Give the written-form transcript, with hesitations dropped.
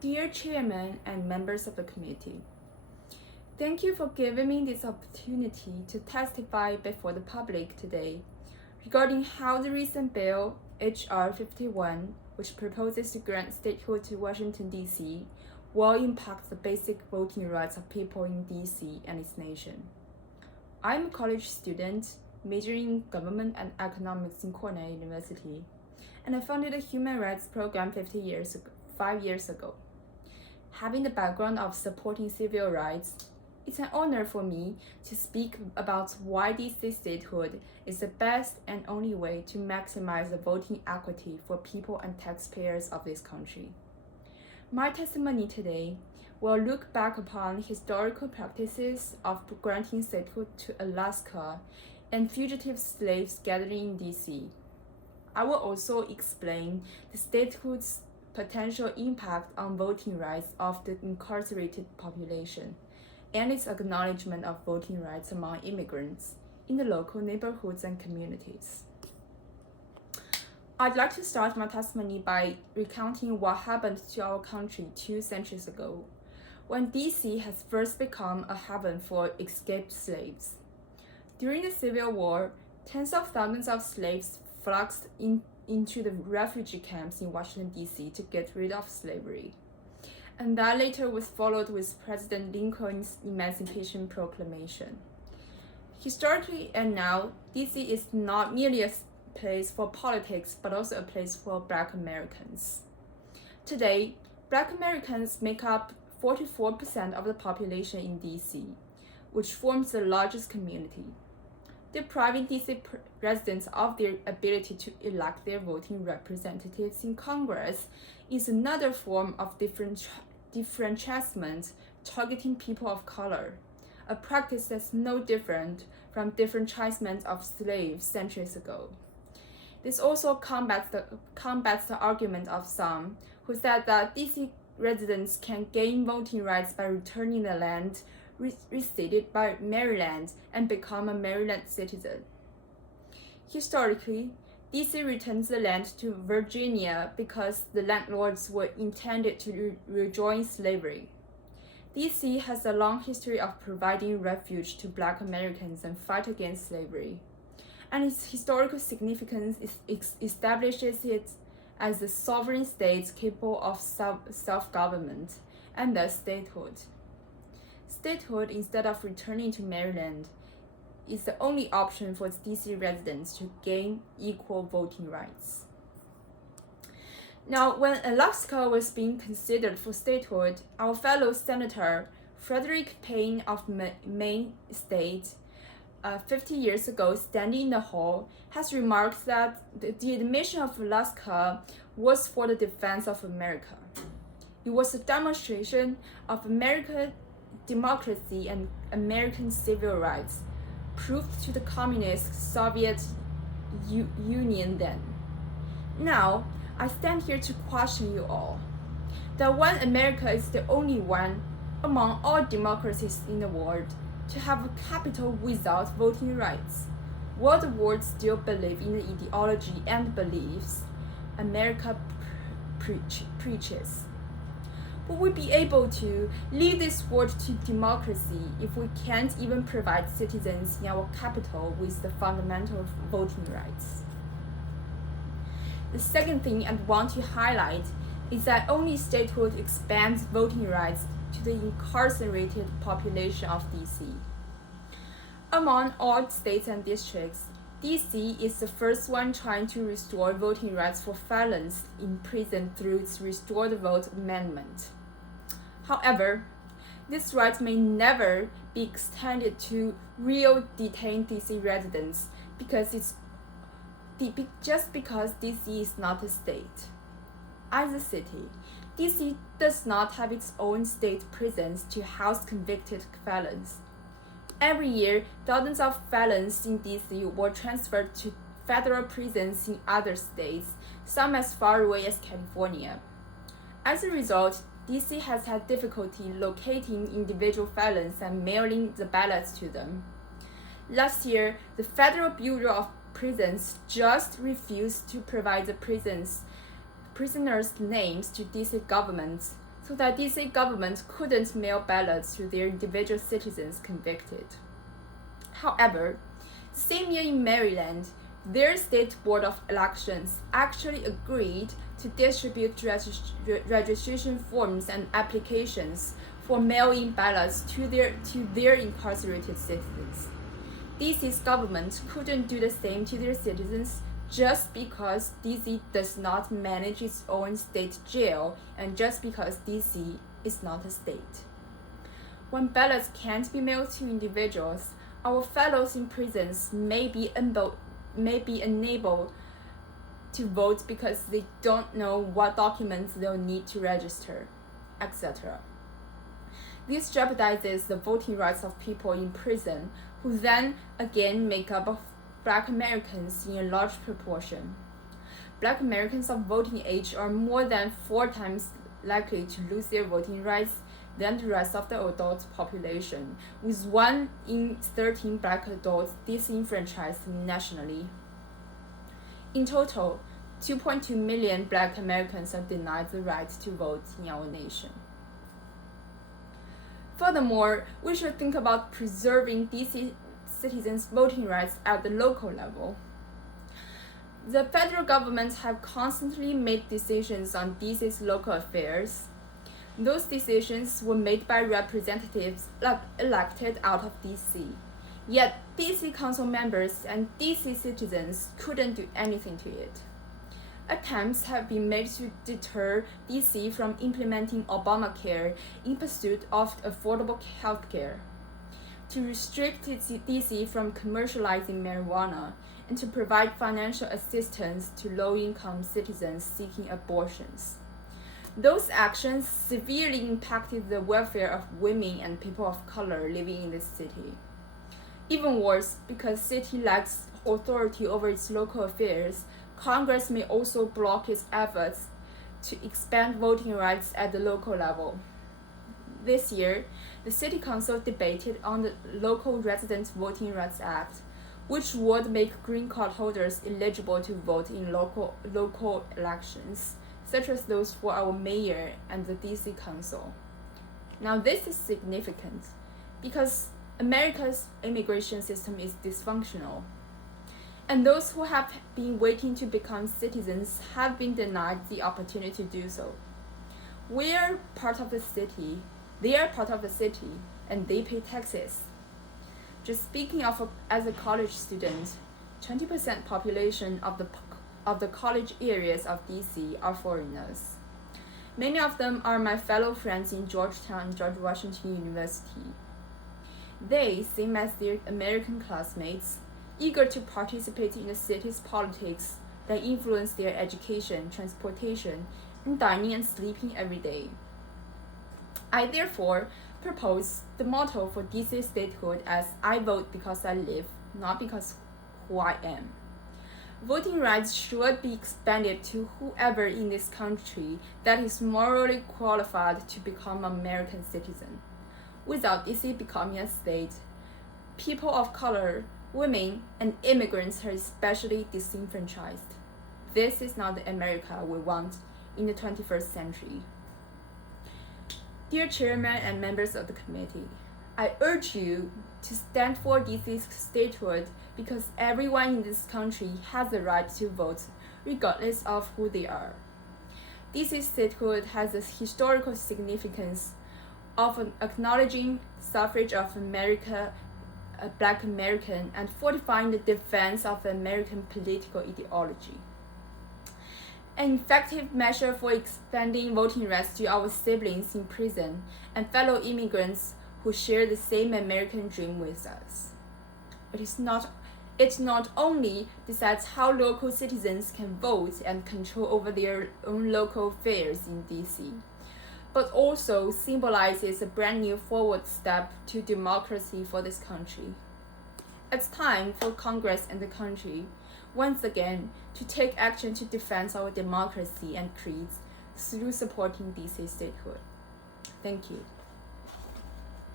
Dear Chairman and members of the committee, thank you for giving me this opportunity to testify before the public today regarding how the recent bill, H.R. 51, which proposes to grant statehood to Washington, D.C., will impact the basic voting rights of people in D.C. and its nation. I'm a college student majoring in government and economics in Cornell University, and I founded a human rights program 5 years ago. Having the background of supporting civil rights, it's an honor for me to speak about why DC statehood is the best and only way to maximize the voting equity for people and taxpayers of this country. My testimony today will look back upon historical practices of granting statehood to Alaska and fugitive slaves gathering in DC. I will also explain the statehood's potential impact on voting rights of the incarcerated population and its acknowledgement of voting rights among immigrants in the local neighborhoods and communities. I'd like to start my testimony by recounting what happened to our country 2 centuries ago, when DC has first become a haven for escaped slaves. During the Civil War, tens of thousands of slaves flocked into the refugee camps in Washington, D.C. to get rid of slavery. And that later was followed with President Lincoln's Emancipation Proclamation. Historically and now, D.C. is not merely a place for politics, but also a place for Black Americans. Today, Black Americans make up 44% of the population in D.C., which forms the largest community. Depriving DC residents of their ability to elect their voting representatives in Congress is another form of differentiation targeting people of color, a practice that's no different from disfranchisement of slaves centuries ago. This also combats the argument of some who said that DC residents can gain voting rights by returning the land reseated by Maryland and become a Maryland citizen. Historically, DC returned the land to Virginia because the landlords were intended to rejoin slavery. DC has a long history of providing refuge to Black Americans and fight against slavery, and its historical significance establishes it as a sovereign state capable of self-government and thus statehood. Statehood, instead of returning to Maryland, is the only option for DC residents to gain equal voting rights. Now, when Alaska was being considered for statehood, our fellow Senator Frederick Payne of Maine State, 50 years ago, standing in the hall, has remarked that the admission of Alaska was for the defense of America. It was a demonstration of American democracy and American civil rights, proved to the communist Soviet Union then. Now, I stand here to question you all, that when America is the only one among all democracies in the world to have a capital without voting rights, will the world still believe in the ideology and beliefs America preaches? Will we be able to lead this world to democracy if we can't even provide citizens in our capital with the fundamental voting rights? The second thing I want to highlight is that only statehood expands voting rights to the incarcerated population of DC. Among all states and districts, DC is the first one trying to restore voting rights for felons in prison through its Restore the Vote amendment. However, this right may never be extended to real detained DC residents just because DC is not a state. As a city, DC does not have its own state prisons to house convicted felons. Every year, thousands of felons in DC were transferred to federal prisons in other states, some as far away as California. As a result, DC has had difficulty locating individual felons and mailing the ballots to them. Last year, the Federal Bureau of Prisons just refused to provide the prisoners' names to DC government so that DC government couldn't mail ballots to their individual citizens convicted. However, the same year in Maryland, their state board of elections actually agreed to distribute registration forms and applications for mail-in ballots to their incarcerated citizens. DC's government couldn't do the same to their citizens just because DC does not manage its own state jail and just because DC is not a state. When ballots can't be mailed to individuals, our fellows in prisons may be unable to vote because they don't know what documents they'll need to register, etc. This jeopardizes the voting rights of people in prison, who then again make up of Black Americans in a large proportion. Black Americans of voting age are more than 4 times likely to lose their voting rights than the rest of the adult population, with 1 in 13 Black adults disenfranchised nationally. In total, 2.2 million Black Americans are denied the right to vote in our nation. Furthermore, we should think about preserving DC citizens' voting rights at the local level. The federal government have constantly made decisions on DC's local affairs. Those decisions were made by representatives elected out of DC. Yet, DC council members and DC citizens couldn't do anything to it. Attempts have been made to deter DC from implementing Obamacare in pursuit of affordable health care, to restrict DC from commercializing marijuana, and to provide financial assistance to low-income citizens seeking abortions. Those actions severely impacted the welfare of women and people of color living in the city. Even worse, because the city lacks authority over its local affairs, Congress may also block its efforts to expand voting rights at the local level. This year, the City Council debated on the Local Resident Voting Rights Act, which would make green card holders eligible to vote in local elections, such as those for our mayor and the DC Council. Now, this is significant because America's immigration system is dysfunctional, and those who have been waiting to become citizens have been denied the opportunity to do so. We are part of the city, they are part of the city, and they pay taxes. Just speaking as a college student, 20% population of the college areas of DC are foreigners. Many of them are my fellow friends in Georgetown and George Washington University. They, same as their American classmates, eager to participate in the city's politics that influence their education, transportation, and dining and sleeping every day. I therefore propose the motto for DC statehood as I vote because I live, not because who I am. Voting rights should be expanded to whoever in this country that is morally qualified to become an American citizen. Without DC becoming a state, people of color, women, and immigrants are especially disenfranchised. This is not the America we want in the 21st century. Dear Chairman and members of the committee, I urge you to stand for DC's statehood because everyone in this country has the right to vote regardless of who they are. DC's statehood has the historical significance of acknowledging suffrage of Black American and fortifying the defense of American political ideology. An effective measure for expanding voting rights to our siblings in prison and fellow immigrants who share the same American dream with us. It not only decides how local citizens can vote and control over their own local affairs in DC, but also symbolizes a brand new forward step to democracy for this country. It's time for Congress and the country, once again, to take action to defend our democracy and creeds through supporting DC statehood. Thank you.